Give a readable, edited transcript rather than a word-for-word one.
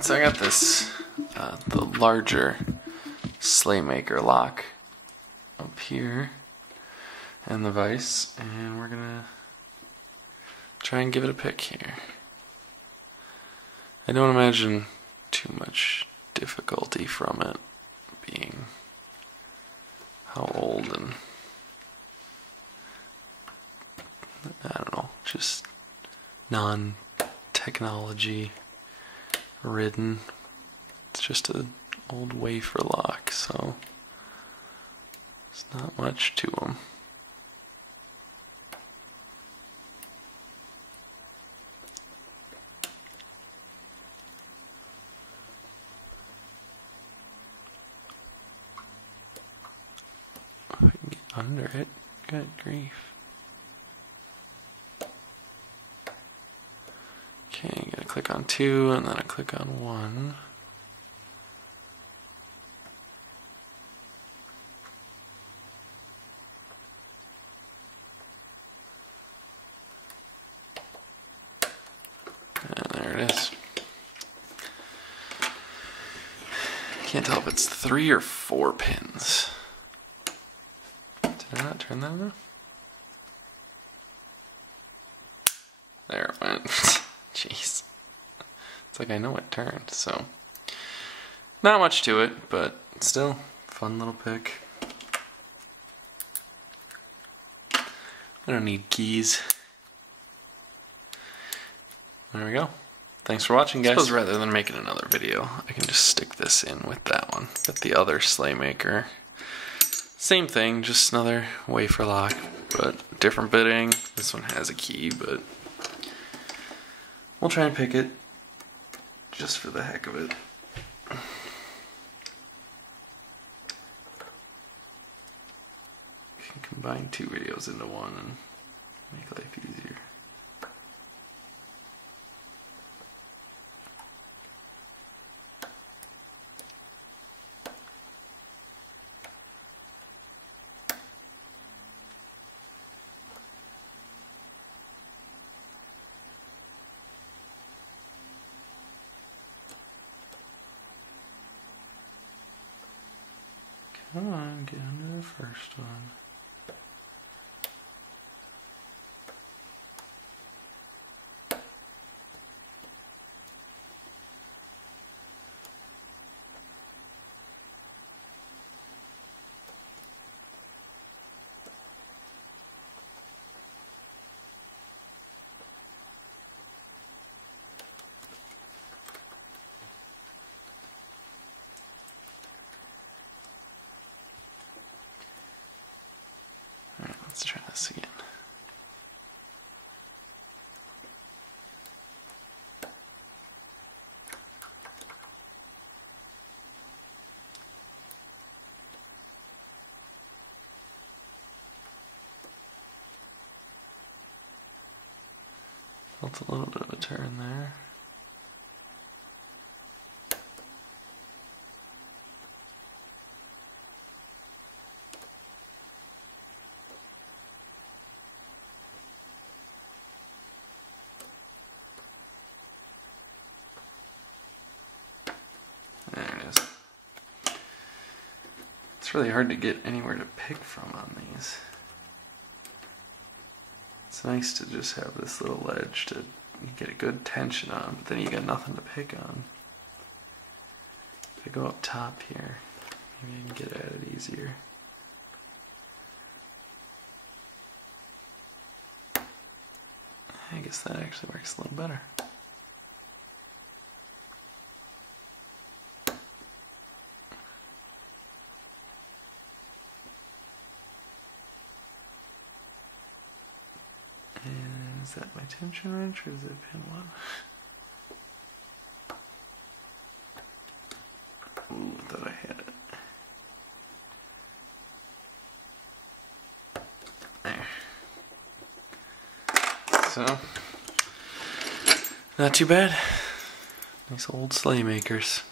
So I got this, the larger Slaymaker lock up here and the vise, and we're gonna try and give it a pick here. I don't imagine too much difficulty from it, being how old and I don't know, just non-technology ridden. It's just an old wafer lock, so there's not much to them. If I can get under it, good grief. Okay, gotta click on 2 and then I click on 1. And there it is. Can't tell if it's 3 or 4 pins. Did I not turn that enough? There it went. Jeez. It's like I know it turned, so. Not much to it, but still, fun little pick. I don't need keys. There we go. Thanks for watching, guys. I suppose rather than making another video, I can just stick this in with that one. Got the other Slaymaker. Same thing, just another wafer lock, but different bitting. This one has a key, but we'll try and pick it just for the heck of it. You can combine 2 videos into one and make life easier. Come on, get under the first one. Alright, let's try this again. Felt a little bit of a turn there. There it is. It's really hard to get anywhere to pick from on these. It's nice to just have this little ledge to get a good tension on, but then you got nothing to pick on. If I go up top here, maybe I can get at it easier. I guess that actually works a little better. And is that my tension wrench or is it pin 1? Ooh, I thought I had it. There. So, not too bad. Nice old Slaymakers.